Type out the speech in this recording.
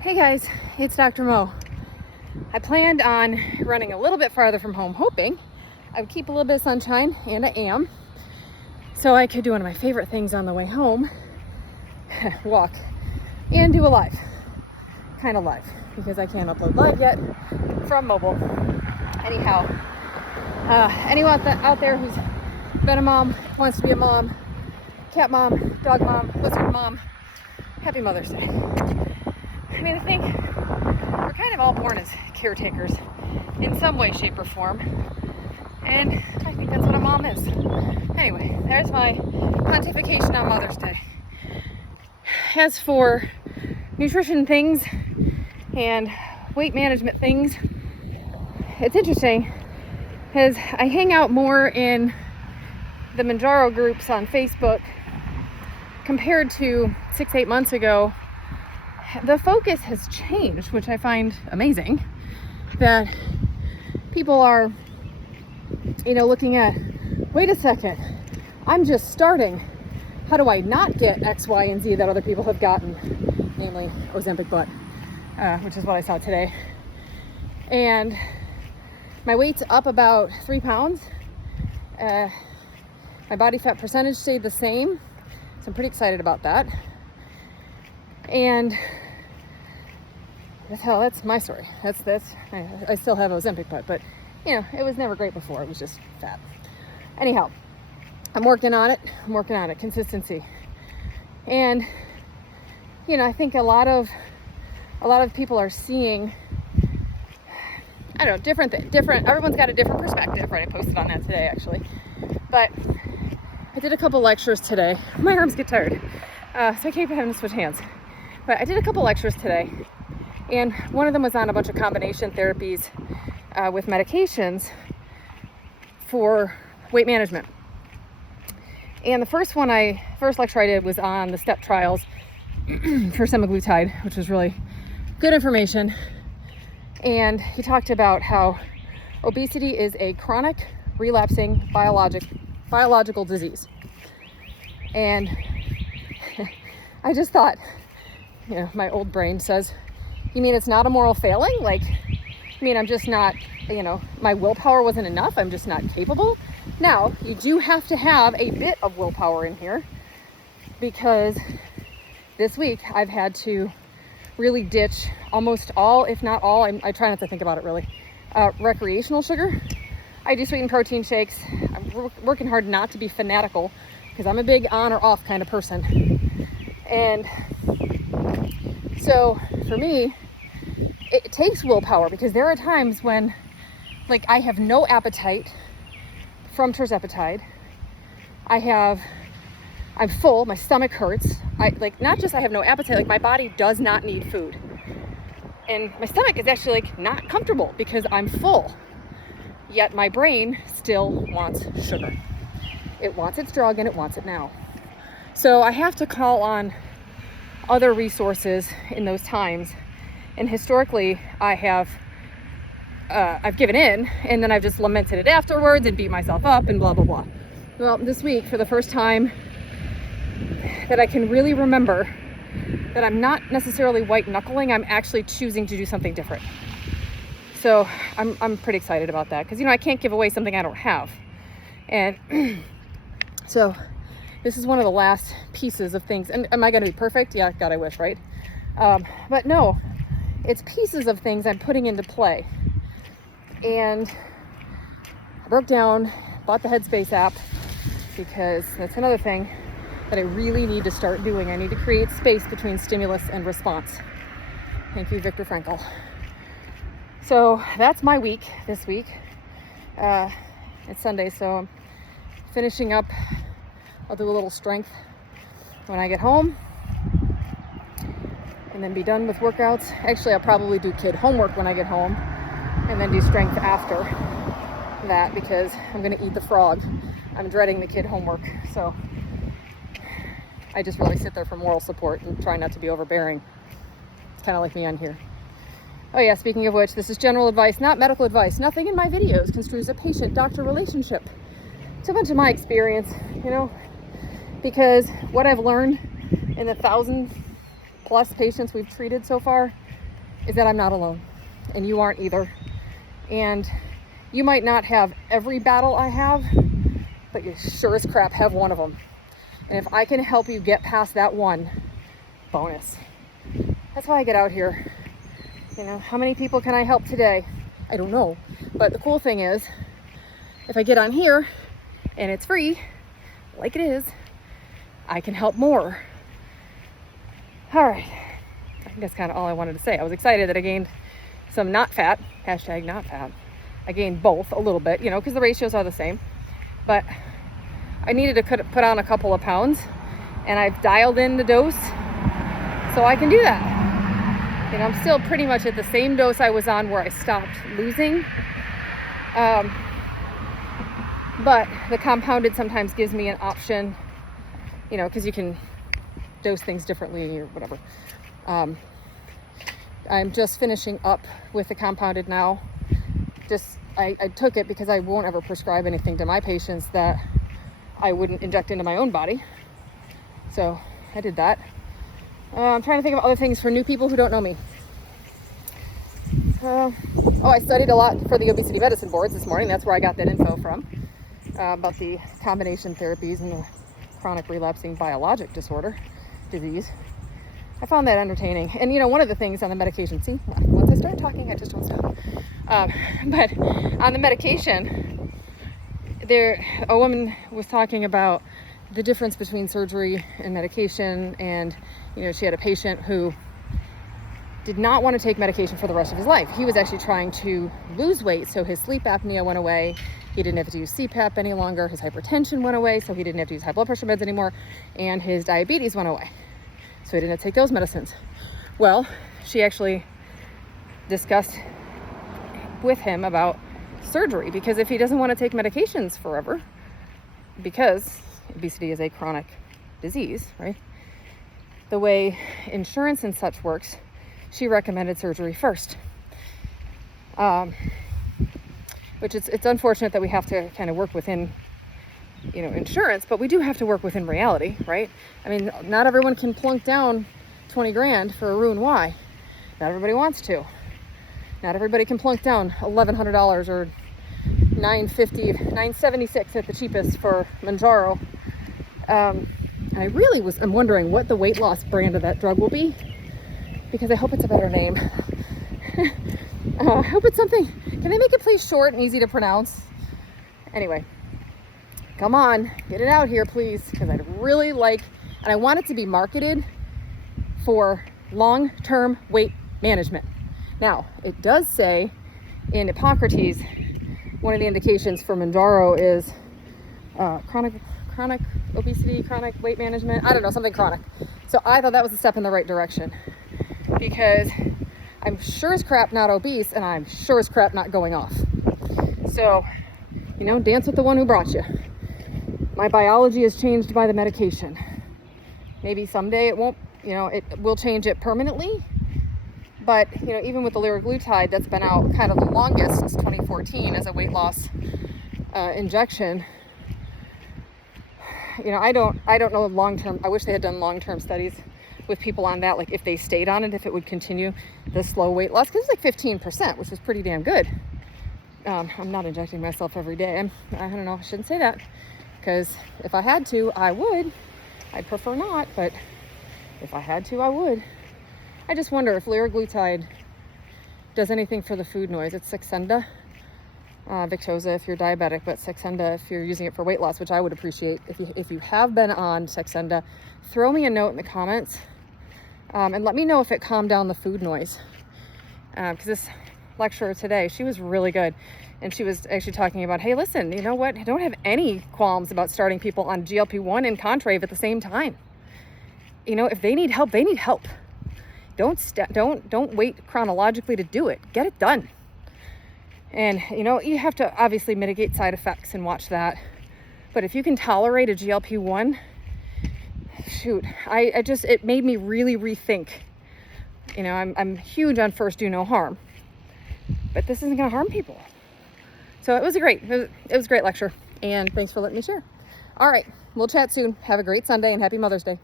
Hey guys, it's Dr. Mo. I planned on running a little bit farther from home, hoping I would keep a little bit of sunshine, and I am. So I could do one of my favorite things on the way home, walk, and do a live. Kind of live, because I can't upload live yet from mobile. Anyhow, anyone out there who's been a mom, wants to be a mom, cat mom, dog mom, lizard mom, happy Mother's Day. I mean, I think we're kind of all born as caretakers in some way, shape, or form. And I think that's what a mom is. Anyway, there's my pontification on Mother's Day. As for nutrition things and weight management things, it's interesting because I hang out more in the Manjaro groups on Facebook compared to 6-8 months ago. The focus has changed, which I find amazing, that people are, looking at, wait a second, I'm just starting. How do I not get X, Y, and Z that other people have gotten? Namely, Ozempic butt, which is what I saw today. And my weight's up about 3 pounds. My body fat percentage stayed the same, so I'm pretty excited about that. And that's my story. That's I still have Ozempic butt, but it was never great before. It was just fat. Anyhow, I'm working on it. Consistency. And I think a lot of people are seeing, I don't know, different. Everyone's got a different perspective, right? I posted on that today, actually. But I did a couple lectures today. My arms get tired, so I keep having to switch hands. But I did a couple lectures today, and one of them was on a bunch of combination therapies with medications for weight management. And the first lecture I did was on the STEP trials for semaglutide, which was really good information. And he talked about how obesity is a chronic, relapsing biological disease. And I just thought, my old brain says, you mean it's not a moral failing? I'm just not, my willpower wasn't enough. I'm just not capable. Now, you do have to have a bit of willpower in here, because this week I've had to really ditch almost all, if not all, I try not to think about it really, recreational sugar. I do sweetened protein shakes. I'm working hard not to be fanatical, because I'm a big on or off kind of person. And so for me, it takes willpower, because there are times when I have no appetite from tirzepatide. I'm full, my stomach hurts. Not just I have no appetite, my body does not need food. And my stomach is actually not comfortable because I'm full. Yet my brain still wants sugar. It wants its drug, and it wants it now. So I have to call on other resources in those times. And historically, I've given in, and then I've just lamented it afterwards and beat myself up and blah, blah, blah. Well, this week, for the first time that I can really remember that I'm not necessarily white knuckling, I'm actually choosing to do something different. So I'm pretty excited about that, because I can't give away something I don't have. And so this is one of the last pieces of things. And am I going to be perfect? Yeah, God, I wish, right? But no, it's pieces of things I'm putting into play. And I broke down, bought the Headspace app, because that's another thing that I really need to start doing. I need to create space between stimulus and response. Thank you, Viktor Frankl. So that's my week this week. It's Sunday, so I'm finishing up. I'll do a little strength when I get home, and then be done with workouts. Actually, I'll probably do kid homework when I get home, and then do strength after that, because I'm going to eat the frog. I'm dreading the kid homework, so I just really sit there for moral support and try not to be overbearing. It's kind of like me on here. Oh yeah, speaking of which, this is general advice, not medical advice. Nothing in my videos construes a patient-doctor relationship. It's a bunch of my experience, because what I've learned in the 1,000+ patients we've treated so far is that I'm not alone, and you aren't either. And you might not have every battle I have, but you sure as crap have one of them. And if I can help you get past that one, bonus. That's why I get out here. You know, how many people can I help today? I don't know. But the cool thing is, if I get on here and it's free, like it is, I can help more. All right. I think that's kind of all I wanted to say. I was excited that I gained some not fat, hashtag not fat. I gained both a little bit, you know, because the ratios are the same. But I needed to put on a couple of pounds, and I've dialed in the dose so I can do that. You know, I'm still pretty much at the same dose I was on where I stopped losing. But the compounded sometimes gives me an option, you know, because you can dose things differently or whatever. I'm just finishing up with the compounded now. I took it because I won't ever prescribe anything to my patients that I wouldn't inject into my own body. So I did that. I'm trying to think of other things for new people who don't know me. I studied a lot for the Obesity Medicine Boards this morning. That's where I got that info from, about the combination therapies and the chronic relapsing biologic disease. I found that entertaining. And, you know, one of the things on the medication, see, once I start talking, I just don't stop. But on the medication, a woman was talking about the difference between surgery and medication. And, you know, she had a patient who did not want to take medication for the rest of his life. He was actually trying to lose weight, so his sleep apnea went away. He didn't have to use CPAP any longer. His hypertension went away, so he didn't have to use high blood pressure meds anymore. And his diabetes went away, so he didn't have to take those medicines. Well, she actually discussed with him about surgery, because if he doesn't want to take medications forever, because obesity is a chronic disease, right? The way insurance and such works, she recommended surgery first. Which it's unfortunate that we have to kind of work within, you know, insurance, but we do have to work within reality, right? I mean, not everyone can plunk down 20 grand for a Roux-en-Y. Not everybody wants to. Not everybody can plunk down $1,100 or $950, $976 at the cheapest for Mounjaro. I'm wondering what the weight loss brand of that drug will be, because I hope it's a better name. I hope it's something. Can they make it please short and easy to pronounce? Anyway, come on, get it out here, please, because I'd really like, and I want it to be marketed for long-term weight management. Now, it does say in Hippocrates, one of the indications for Mounjaro is chronic obesity, chronic weight management. I don't know, something chronic. So I thought that was a step in the right direction, because I'm sure as crap not obese, and I'm sure as crap not going off. So, you know, dance with the one who brought you. My biology is changed by the medication. Maybe someday it won't, you know, it will change it permanently. But, you know, even with the liraglutide that's been out kind of the longest, since 2014, as a weight loss injection, you know, I don't know long-term. I wish they had done long-term studies with people on that, like if they stayed on it, if it would continue the slow weight loss, because it's like 15%, which was pretty damn good. I'm not injecting myself every day. I don't know, I shouldn't say that, because if I had to, I would. I'd prefer not, but if I had to, I would. I just wonder if liraglutide does anything for the food noise. It's Saxenda, Victoza if you're diabetic, but Saxenda if you're using it for weight loss, which I would appreciate. If you have been on Saxenda, throw me a note in the comments, and let me know if it calmed down the food noise. Because this lecturer today, she was really good, and she was actually talking about, hey, listen, you know what? I don't have any qualms about starting people on GLP-1 and Contrave at the same time. You know, if they need help, they need help. Don't wait chronologically to do it. Get it done. And, you know, you have to obviously mitigate side effects and watch that. But if you can tolerate a GLP-1, shoot, it made me really rethink. You know, I'm huge on first do no harm, but this isn't going to harm people. So it was a great lecture, and thanks for letting me share. All right, we'll chat soon. Have a great Sunday, and happy Mother's Day.